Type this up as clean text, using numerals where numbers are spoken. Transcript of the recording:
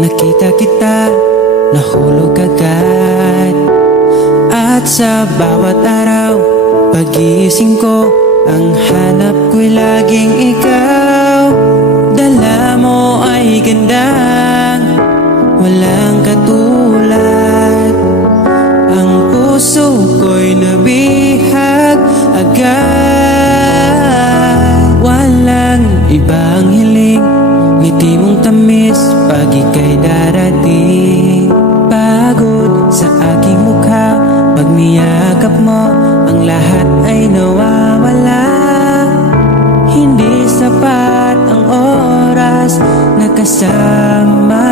Nakita kita, nahulog agad. At sa bawat araw, pagising ko, ang hanap ko'y laging ikaw. Dala mo ay gandang walang katulad. Ang puso ko'y nabihag agad. Walang ibang hiling, ngiti mong tamis pag ika'y darating. Pagod sa aking mukha, pag niyakap mo, ang lahat ay nawawala. Hindi sapat ang oras na kasama